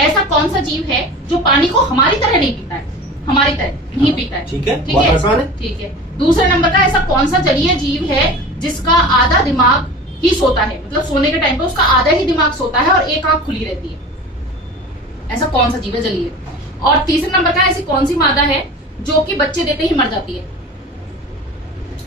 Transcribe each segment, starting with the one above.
ऐसा कौन सा जीव है जो पानी को हमारी तरह नहीं पीता है, हमारी तरह नहीं पीता है। ठीक है, बहुत आसान है। ठीक है। दूसरे नंबर का, ऐसा कौन सा जलीय जीव है जिसका आधा दिमाग ही सोता है, मतलब सोने के टाइम पे उसका आधा ही दिमाग सोता है और एक आंख खुली रहती है। ऐसा कौन सा जीव है जलीय। और तीसरे नंबर का, ऐसी कौन सी मादा है जो कि बच्चे देते ही मर जाती है।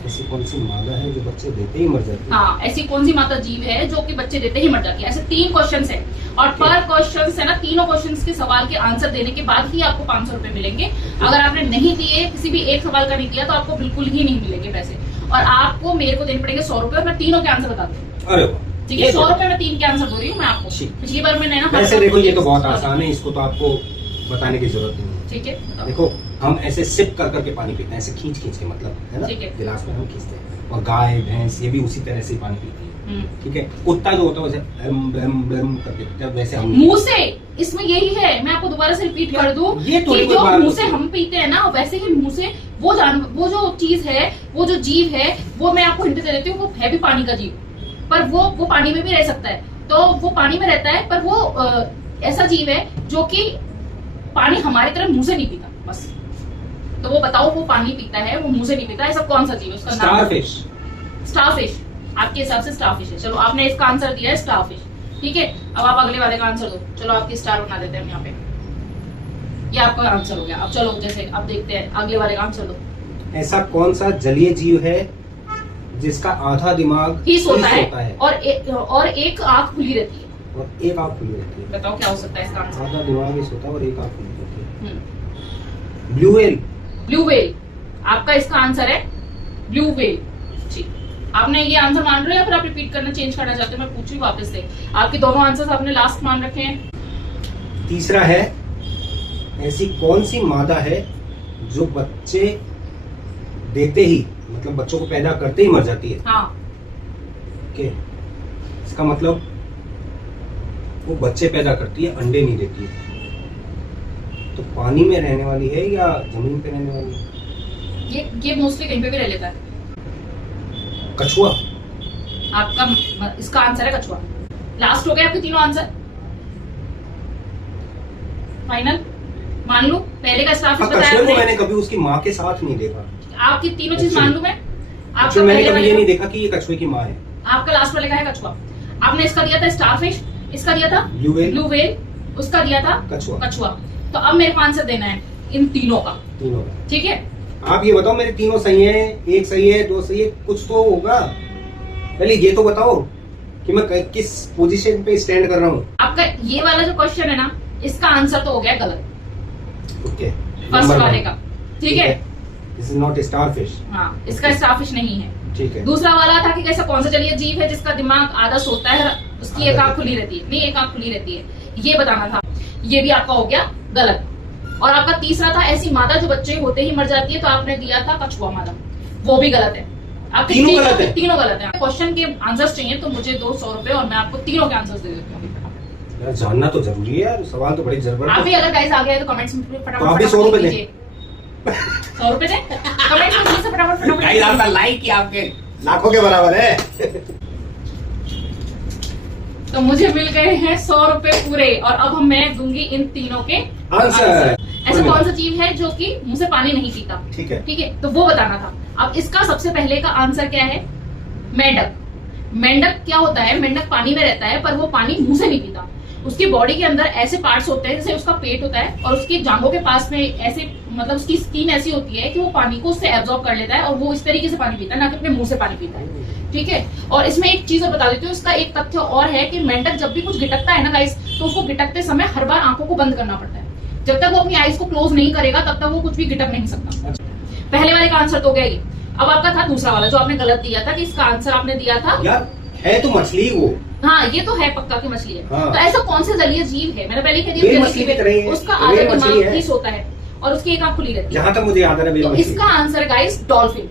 ऐसी कौन सी मादा है जो बच्चे देते ही मर जाती है। हाँ, ऐसी कौन सी माता जीव है जो कि बच्चे देते ही मर जाती है। ऐसे 3 क्वेश्चंस है और पर क्वेश्चन है ना, तीनों क्वेश्चंस के सवाल के आंसर देने के बाद ही आपको 500 रुपए मिलेंगे। अगर आपने नहीं दिए, किसी भी एक सवाल का नहीं दिया, तो आपको बिल्कुल ही नहीं मिलेंगे पैसे। और आपको मेरे को देने पड़ेंगे 100 रुपए और मैं तीनों के आंसर बता दूंगी। अरे वाह, ठीक है, 100 रुपए में 3 के आंसर दो रही हूँ मैं आपको। पिछली बार मैंने ना, वैसे देखो ये तो बहुत आसान है, इसको तो आपको बताने की जरूरत नहीं है। ठीक है, देखो हम ऐसे सिप कर करके पानी पीते हैं, ऐसे खींच खींच के, मतलब है ना, गिलास में हम खींचते हैं। और गाय भैंस ये भी उसी तरह से पानी पीती है। ठीक है। कुत्ता जो होता है वैसे करके पीता है, वैसे हम मुंह से। इसमें यही है, मैं आपको दोबारा से रिपीट कर दूं, ये कि जो मुंह से हम पीते हैं ना, वैसे ही मुंह से वो जो चीज है, वो जो जीव है, वो मैं आपको हिंट दे देती हूँ, वो है भी पानी का जीव, पर वो पानी में भी रह सकता है। तो वो पानी में रहता है, पर वो ऐसा जीव है जो कि पानी हमारी तरह मुंह से नहीं पीता। बस तो वो बताओ, वो पानी पीता है, वो मुंह से नहीं पीता, ऐसा कौन सा जीव है, उसका नाम? स्टारफिश। स्टारफिश, आपके हिसाब से स्टारफिश है। चलो, आपने इसका आंसर दिया है स्टारफिश। ठीक है, अब आप अगले वाले का आंसर दो। चलो, आपकी स्टार बना देते हैं यहाँ पे। ये आपका आंसर हो गया। अब चलो, जैसे अब देखते हैं अगले वाले का आंसर दो। ऐसा कौन सा जलीय जीव है जिसका आधा दिमाग ही सोता है और एक आंख खुली रहती है। और एक आंख खुली रहती है। बताओ क्या हो सकता है इसका आंसर? आधा दिमाग ही सोता है और एक आंख खुली रहती है। Blue whale. ब्लू व्हेल आपका इसका आंसर है, ब्लू व्हेल। ठीक, आपने ये आंसर मान रहे हो या फिर आप रिपीट करना, चेंज करना चाहते हो? मैं पूछ रही हूँ वापस से। आपके दोनों आंसर्स आपने लास्ट मान रखे हैं। तीसरा है, ऐसी कौन सी मादा है जो बच्चे देते ही, मतलब बच्चों को पैदा करते ही मर जाती है। हाँ। ओके, इसका मतलब वो बच्चे पैदा करती है, अंडे नहीं देती है। तो पानी में रहने वाली है या जमीन पे रहने वाली है? ये मोस्टली कहीं पे भी रह लेता है। कछुआ। आपका इसका आंसर है कछुआ। लास्ट हो गए आपके तीनों आंसर। फाइनल मान लूं? पहले का स्टारफिश बताया कछुए को मैंने कभी उसकी माँ के साथ नहीं देखा। आपकी तीनों चीज मान लूं मैं? आपका मैंने कभी ये नहीं देखा कि ये कछुए की माँ है। आपका लास्ट वाले का है कछुआ। आपने इसका दिया था स्टारफिश, इसका दिया था ब्लू व्हेल, उसका दिया था कछुआ। तो अब मेरे को आंसर देना है इन तीनों का। ठीक है, आप ये बताओ, मेरे तीनों सही है, एक सही है, 2 सही है, कुछ तो होगा। पहले ये तो बताओ कि मैं किस पोजीशन पे स्टैंड कर रहा हूँ। आपका ये वाला जो क्वेश्चन है ना, इसका आंसर तो हो गया गलत। ओके, फर्स्ट वाले का। ठीक है, दिस इज नॉट स्टारफिश। हाँ, इसका स्टारफिश नहीं है। ठीक है। दूसरा वाला था कि ऐसा कौन सा जलीय जीव है जिसका दिमाग आधा सोता है, उसकी एक आंख खुली रहती है। नहीं, एक आंख खुली रहती है, ये बताना था। ये भी आपका हो गया गलत। और आपका तीसरा था, ऐसी मादा जो बच्चे होते ही मर जाती है, तो आपने दिया था कछुआ मादा, वो भी गलत है। आपके तीनों गलत है। क्वेश्चन के आंसर्स चाहिए तो मुझे दो 100 रुपए और मैं आपको तीनों के आंसर्स दे देती हूँ। जानना तो जरूरी है यार, सवाल तो बड़ी जरूरत है। आप भी अगर गाइस आ गए तो कमेंट्स में फटाफट आप भी 100 रुपए दें। 100 रुपए दें कमेंट्स में से फटाफट। गाइस आपका लाइक ही आपके लाखों के बराबर है। तो मुझे मिल गए हैं 100 रुपए पूरे और अब मैं दूंगी इन तीनों के आंसर। ऐसा कौन सा जीव है जो कि मुंह से पानी नहीं पीता? ठीक है, ठीक है, तो वो बताना था। अब इसका सबसे पहले का आंसर क्या है? मेंढक। मेंढक क्या होता है? मेंढक पानी में रहता है पर वो पानी मुंह से नहीं पीता। उसकी बॉडी के अंदर ऐसे पार्ट्स होते हैं, जैसे उसका पेट होता है और उसकी जांघों के पास में ऐसे, मतलब उसकी स्किन ऐसी होती है कि वो पानी को उससे एब्जॉर्ब कर लेता है और वो इस तरीके से पानी पीता है, ना कि अपने मुंह से पानी पीता है। ठीक है, और इसमें एक चीज और बता देती हूँ, इसका एक तथ्य और है कि मेंढक जब भी कुछ गिटकता है ना गाइस, तो उसको गिटकते समय हर बार आंखों को बंद करना पड़ता है। जब तक वो अपनी आईज को क्लोज नहीं करेगा तब तक वो कुछ भी गिटक नहीं सकता। पहले वाले का आंसर तो गया ये। अब आपका था दूसरा वाला जो आपने गलत दिया था, कि इसका आंसर आपने दिया था यार है तो मछली वो। हाँ, ये तो है पक्का की मछली है। हाँ। तो ऐसा कौन सा जलीय जीव है? मैंने पहले कह दिया, उसका आधा दिमाग ही सोता है और उसकी एक आंख खुली रहती है। जहां तक मुझे याद है तो इसका आंसर गाइस डॉल्फिन।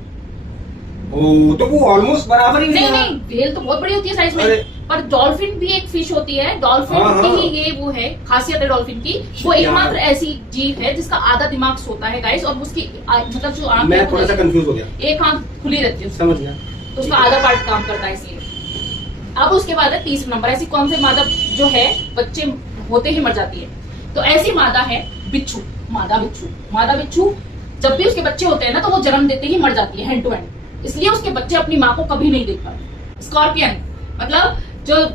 ओ, तो वो ऑलमोस्ट बराबर ही नहीं, व्हेल तो बहुत बड़ी होती है साइज में, पर डॉल्फिन भी एक फिश होती है। डॉल्फिन की ही ये वो है खासियत है डॉल्फिन की, वो एकमात्र ऐसी जीव है जिसका आधा दिमाग सोता है गाइस, और उसकी मतलब जो आंख, मैं थोड़ा सा कंफ्यूज हो गया, एक आंख खुली रहती है, समझ गया, तो उसका आधा पार्ट काम करता है इसलिए। अब उसके बाद है तीसरा नंबर, ऐसी कौन सी मादा जो है बच्चे होते ही मर जाती है। तो ऐसी मादा है बिच्छू, मादा बिच्छू। मादा बिच्छू जब भी उसके बच्चे होते हैं ना, तो वो जन्म देते ही मर जाती है हैंड टू हैंड, इसलिए उसके बच्चे अपनी माँ को कभी नहीं देख पाते। स्कॉर्पियन मतलब जो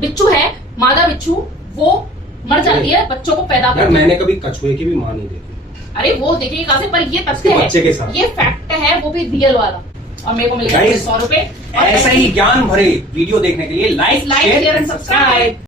बिच्छू है, मादा बिच्छू, वो मर जाती है बच्चों को पैदा यार करके। मैंने कभी कछुए की भी माँ नहीं देखी। अरे वो देखिए कहां से, पर ये उसके तथ्य बच्चे के है, साथ। ये फैक्ट है, वो भी रियल वाला। और मेरे को मिलेगा Guys, 100 रुपए। ऐसे ही ज्ञान भरे वीडियो देखने के लिए लाइक, शेयर एंड सब्सक्राइब।